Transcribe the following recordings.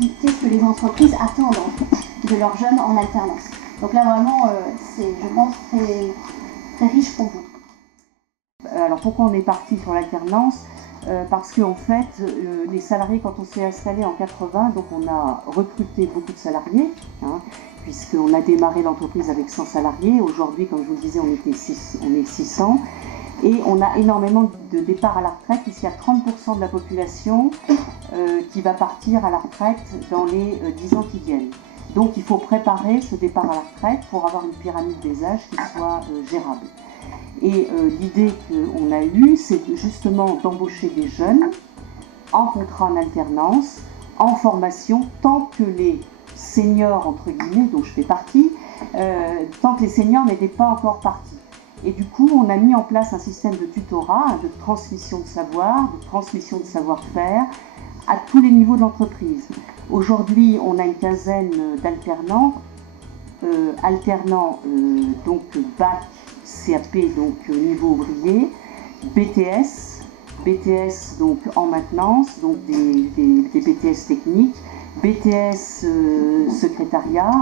qu'est-ce que les entreprises attendent de leurs jeunes en alternance. Donc là vraiment, c'est, je pense, très, très riche pour vous. Alors pourquoi on est parti sur l'alternance? Parce qu'en fait, les salariés, quand on s'est installé en 80, donc on a recruté beaucoup de salariés, hein, puisqu'on a démarré l'entreprise avec 100 salariés. Aujourd'hui, comme je vous le disais, on est 600. Et on a énormément de départs à la retraite, puisqu'il y a 30% de la population qui va partir à la retraite dans les 10 ans qui viennent. Donc il faut préparer ce départ à la retraite pour avoir une pyramide des âges qui soit gérable. Et l'idée qu'on a eue, c'est justement d'embaucher des jeunes en contrat en alternance, en formation, tant que les seniors, entre guillemets, dont je fais partie, tant que les seniors n'étaient pas encore partis. Et du coup, on a mis en place un système de tutorat, de transmission de savoir, de transmission de savoir-faire, à tous les niveaux de l'entreprise. Aujourd'hui, on a une quinzaine d'alternants, donc bac, CAP, donc niveau ouvrier, BTS donc en maintenance, donc des BTS techniques, BTS secrétariat,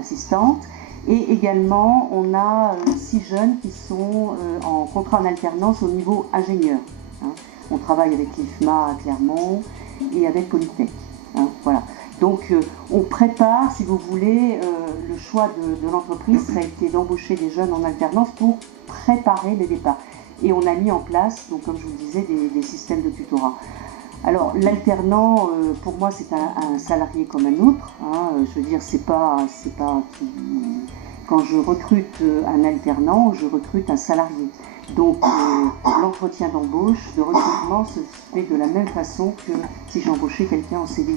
assistante, et également on a 6 jeunes qui sont en contrat en alternance au niveau ingénieur. Hein. On travaille avec l'IFMA à Clermont et avec Polytech. Hein, voilà. Donc on prépare, si vous voulez, le choix de l'entreprise, ça a été d'embaucher des jeunes en alternance pour préparer les départs. Et on a mis en place, donc, comme je vous le disais, des systèmes de tutorat. Alors l'alternant, pour moi, c'est un salarié comme un autre. Hein, je veux dire, c'est pas quand je recrute un alternant, je recrute un salarié. Donc l'entretien d'embauche, de recrutement se fait de la même façon que si j'embauchais quelqu'un en CDI.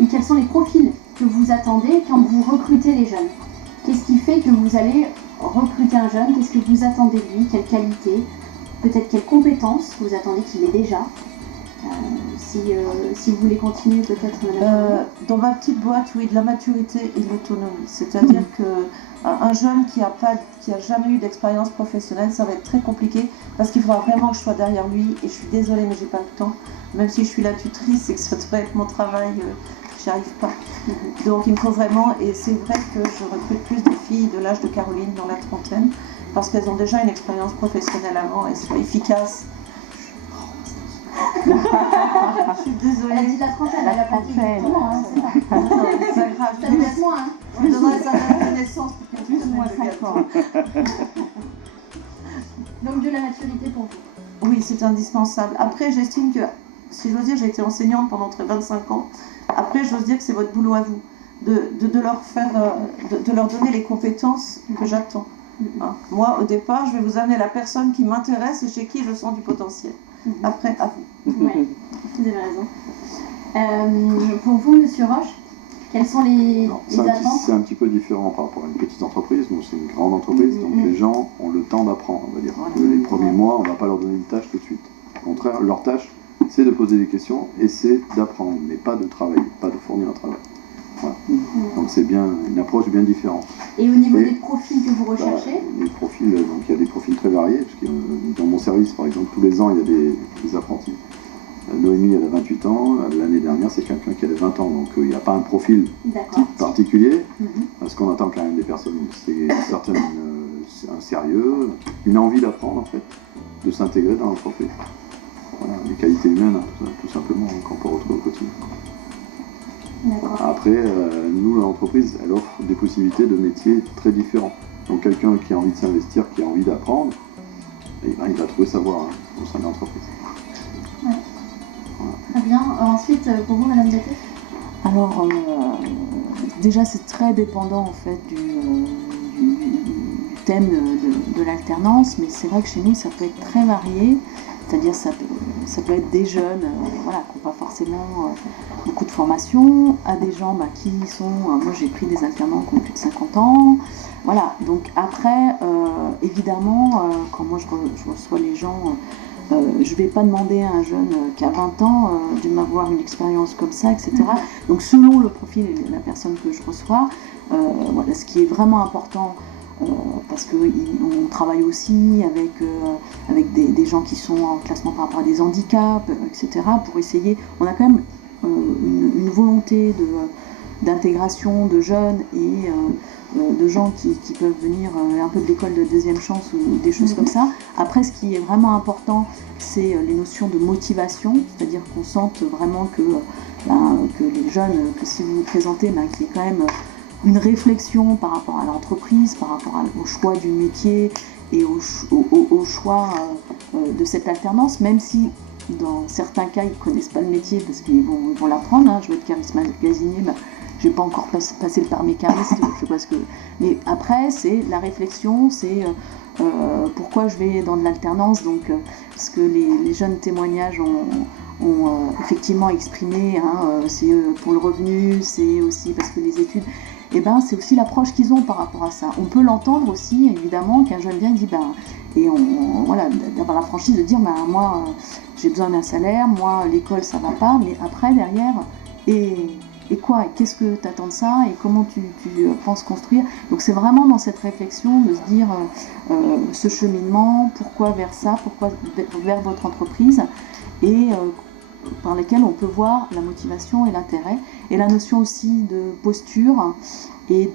Et quels sont les profils que vous attendez quand vous recrutez les jeunes? Qu'est-ce qui fait que vous allez recruter un jeune? Qu'est-ce que vous attendez de lui? Quelles qualités? Peut-être quelles compétences vous attendez qu'il ait déjà? Si vous voulez continuer, peut-être, Madame. Dans ma petite boîte, oui, de la maturité et de l'autonomie. C'est-à-dire qu'un jeune qui a jamais eu d'expérience professionnelle, ça va être très compliqué parce qu'il faudra vraiment que je sois derrière lui. Et je suis désolée, mais j'ai pas le temps. Même si je suis la tutrice et que ça devrait être mon travail, j'y arrive pas. Donc il me faut vraiment, et c'est vrai que je recrute plus des filles de l'âge de Caroline, dans la trentaine, parce qu'elles ont déjà une expérience professionnelle avant et sont efficaces. Je suis désolée. Elle a dit la trentaine, elle a pas dit exactement, hein, c'est ça. C'est grave. Ça doit être moins, hein. Je me donnerai sa date de naissance pour Plus ou moins 5 ans. Donc de la maturité pour vous. Oui, c'est indispensable. Après, j'estime que, si j'ose dire, j'ai été enseignante pendant 25 ans. Après, j'ose dire que c'est votre boulot à vous, de leur donner les compétences que j'attends. Hein. Moi, au départ, je vais vous amener la personne qui m'intéresse et chez qui je sens du potentiel. Après, à vous. Oui, vous avez raison. Pour vous, Monsieur Roche, quelles sont les attentes? C'est un petit peu différent par rapport à une petite entreprise. Nous, c'est une grande entreprise, donc les gens ont le temps d'apprendre, on va dire. Les premiers mois, on ne va pas leur donner une tâche tout de suite. Au contraire, leur tâche, c'est de poser des questions et c'est d'apprendre, mais pas de travailler, pas de fournir un travail. Voilà. Donc c'est bien une approche bien différente. Et au niveau des profils que vous recherchez? Les profils, donc il y a des profils très variés, parce que dans mon service, par exemple, tous les ans, il y a des apprentis. Noémie, elle a 28 ans, l'année dernière, c'est quelqu'un qui avait 20 ans, donc il n'y a pas un profil particulier. Ce qu'on attend quand même des personnes, c'est un sérieux, une envie d'apprendre, en fait, de s'intégrer dans l'entreprise. Voilà, les qualités humaines, tout simplement, qu'on peut retrouver au quotidien. Après, nous, l'entreprise, elle offre des possibilités de métiers très différents. Donc quelqu'un qui a envie de s'investir, qui a envie d'apprendre, il va trouver sa voie au sein de l'entreprise. Ouais. Voilà. Très bien. Ensuite, pour vous, Madame Gatté? Alors, déjà, c'est très dépendant, en fait, du thème de l'alternance, mais c'est vrai que chez nous, ça peut être très varié. C'est-à-dire ça peut être des jeunes voilà, qui n'ont pas forcément beaucoup de formation, à des gens qui sont... moi j'ai pris des alternants qui ont plus de 50 ans. Voilà, donc après, évidemment, quand moi je reçois les gens, je ne vais pas demander à un jeune qui a 20 ans de m'avoir une expérience comme ça, etc. Donc selon le profil et la personne que je reçois, voilà, ce qui est vraiment important, parce qu'on travaille aussi avec des gens qui sont en classement par rapport à des handicaps, etc. Pour essayer, on a quand même une volonté d'intégration de jeunes et de gens qui peuvent venir un peu de l'école de deuxième chance ou des choses comme ça. Après, ce qui est vraiment important, c'est les notions de motivation, c'est-à-dire qu'on sente vraiment que les jeunes, que si vous vous présentez, qu'il y ait quand même une réflexion par rapport à l'entreprise, par rapport au choix du métier et au choix de cette alternance, même si dans certains cas ils ne connaissent pas le métier parce qu'ils vont l'apprendre. Je veux être charisme magasinier, je n'ai pas encore passé le permis cariste, je sais pas ce que... Mais après, c'est la réflexion, c'est pourquoi je vais dans de l'alternance, donc ce que les jeunes témoignages ont effectivement exprimé, c'est pour le revenu, c'est aussi parce que les études... c'est aussi l'approche qu'ils ont par rapport à ça. On peut l'entendre aussi, évidemment, qu'un jeune vient et dit, d'avoir la franchise de dire, moi, j'ai besoin d'un salaire, moi, l'école, ça va pas, mais après, derrière, et quoi, qu'est-ce que tu attends de ça, et comment tu penses construire. Donc c'est vraiment dans cette réflexion de se dire, ce cheminement, pourquoi vers ça, pourquoi vers votre entreprise, et par lesquels on peut voir la motivation et l'intérêt, et la notion aussi de posture et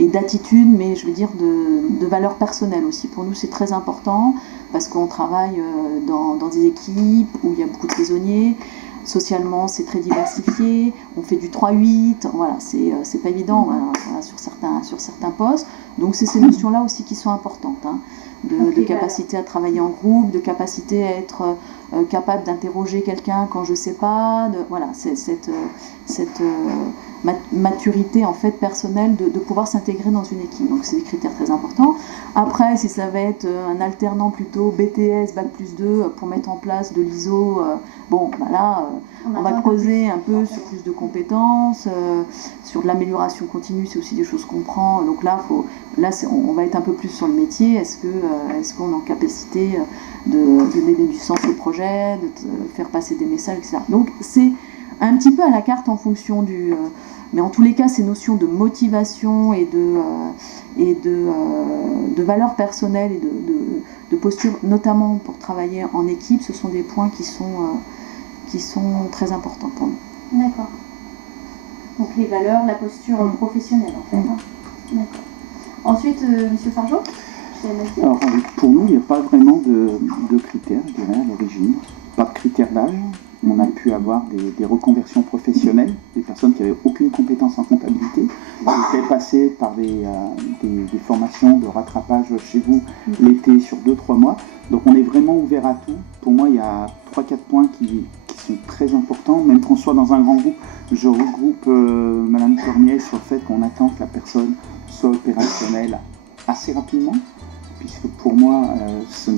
d'attitude, mais je veux dire de valeur personnelle aussi. Pour nous, c'est très important parce qu'on travaille dans des équipes où il y a beaucoup de saisonniers. Socialement, c'est très diversifié. On fait du 3-8. Voilà, c'est pas évident sur certains postes. Donc, c'est ces notions-là aussi qui sont importantes. De capacité à travailler en groupe, de capacité à être capable d'interroger quelqu'un quand je ne sais pas, cette maturité en fait personnelle de pouvoir s'intégrer dans une équipe. Donc c'est des critères très importants. Après, si ça va être un alternant plutôt BTS, Bac+2 pour mettre en place de l'ISO, là on va creuser un peu sur plus de compétences, sur de l'amélioration continue, c'est aussi des choses qu'on prend. Donc là, on va être un peu plus sur le métier. Est-ce qu'on est en capacité de donner du sens au projet, de faire passer des messages, etc. Donc c'est un petit peu à la carte en fonction mais en tous les cas, ces notions de motivation et de valeur personnelle et de posture, notamment pour travailler en équipe, ce sont des points qui sont très importants pour nous. D'accord. Donc les valeurs, la posture professionnelle en fait. D'accord. Ensuite, Monsieur Fargeau, alors, pour nous, il n'y a pas vraiment de critères, je dirais, à l'origine. Pas de critères d'âge. On a pu avoir des reconversions professionnelles, des personnes qui n'avaient aucune compétence en comptabilité, qui étaient passées par des formations de rattrapage chez vous l'été sur 2-3 mois. Donc on est vraiment ouvert à tout. Pour moi, il y a 3-4 points qui sont très importants. Même qu'on soit dans un grand groupe, je regroupe Madame Cormier sur le fait qu'on attend que la personne soit opérationnelle assez rapidement, puisque pour moi, c'est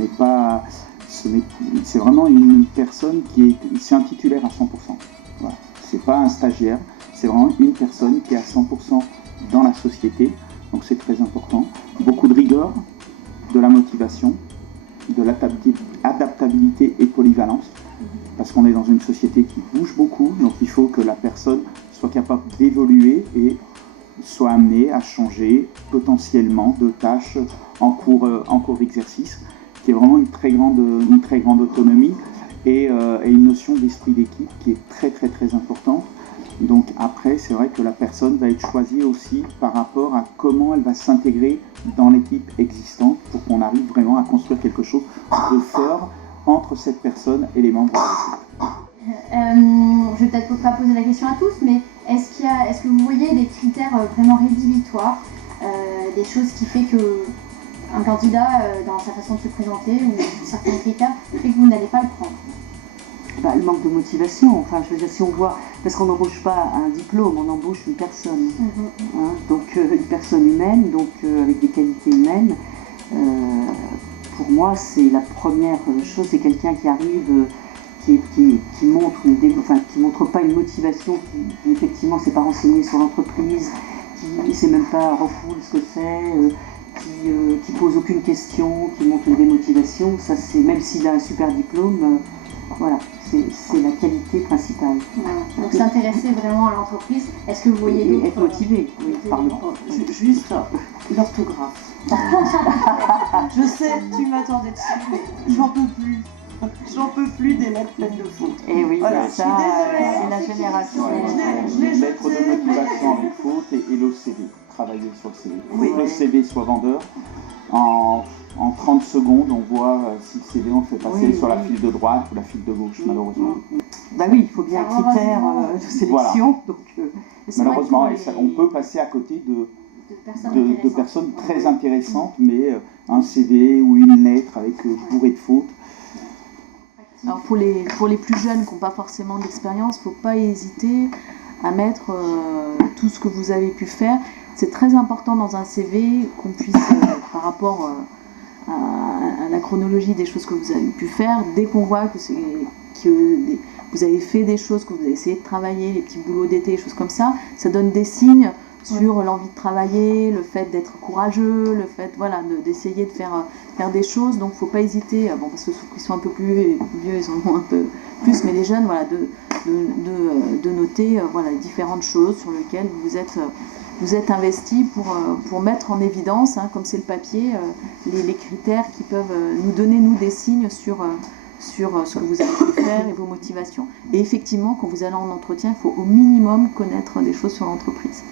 vraiment une personne c'est un titulaire à 100%. Voilà. C'est pas un stagiaire, c'est vraiment une personne qui est à 100% dans la société, donc c'est très important. Beaucoup de rigueur, de la motivation, de l'adaptabilité et polyvalence, parce qu'on est dans une société qui bouge beaucoup, donc il faut que la personne soit capable d'évoluer et soit amenée à changer potentiellement de tâches en cours d'exercice, qui est vraiment une très grande autonomie et une notion d'esprit d'équipe qui est très très très importante. Donc après, c'est vrai que la personne va être choisie aussi par rapport à comment elle va s'intégrer dans l'équipe existante pour qu'on arrive vraiment à construire quelque chose de fort entre cette personne et les membres de l'équipe. Je vais peut-être pas poser la question à tous, mais est-ce que vous voyez des critères vraiment rédhibitoires, des choses qui fait que un candidat, dans sa façon de se présenter ou certains critères, fait que vous n'allez pas le prendre? Le manque de motivation, enfin je veux dire, si on voit, parce qu'on n'embauche pas un diplôme, on embauche une personne, donc une personne humaine, donc avec des qualités humaines. Pour moi, c'est la première chose, c'est quelqu'un qui arrive, qui montre pas une motivation, qui effectivement ne s'est pas renseigné sur l'entreprise, qui ne sait même pas refoule ce que c'est, qui pose aucune question, qui montre une démotivation. Ça, c'est, même s'il a un super diplôme, Voilà, c'est la qualité principale. Voilà. Donc s'intéresser vraiment à l'entreprise. Est-ce que vous voyez Et d'autres être motivé, oui, par le Juste l'orthographe. Je sais, tu m'attendais dessus, mais j'en peux plus. J'en peux plus des lettres pleines de fautes. Et oui, Voilà, ça, je suis désolée. c'est la génération. Je l'ai Lettre jeté, de motivation avec faute et le CV. Travailler sur le CV. Il faut que le Oui. CV soit vendeur. En 30 secondes, on voit si le CV on le fait passer Oui, sur la oui. file de droite ou la file de gauche, malheureusement. Bah oui, il faut bien un critère de sélection. Donc, Malheureusement, et on peut passer à côté de personnes très intéressantes, mais un CV ou une lettre avec bourré de fautes. Alors pour les plus jeunes qui n'ont pas forcément d'expérience, il ne faut pas hésiter à mettre tout ce que vous avez pu faire. C'est très important dans un CV qu'on puisse, par rapport à la chronologie des choses que vous avez pu faire, dès qu'on voit que vous avez fait des choses, que vous avez essayé de travailler, les petits boulots d'été, des choses comme ça, ça donne des signes sur l'envie de travailler, le fait d'être courageux, le fait d'essayer de faire des choses. Donc il ne faut pas hésiter, parce qu'ils sont un peu plus vieux, ils en ont un peu plus, mais les jeunes, de noter les différentes choses sur lesquelles vous êtes investis pour mettre en évidence, comme c'est le papier, les critères qui peuvent nous donner des signes sur ce que vous avez pu faire et vos motivations. Et effectivement, quand vous allez en entretien, il faut au minimum connaître des choses sur l'entreprise.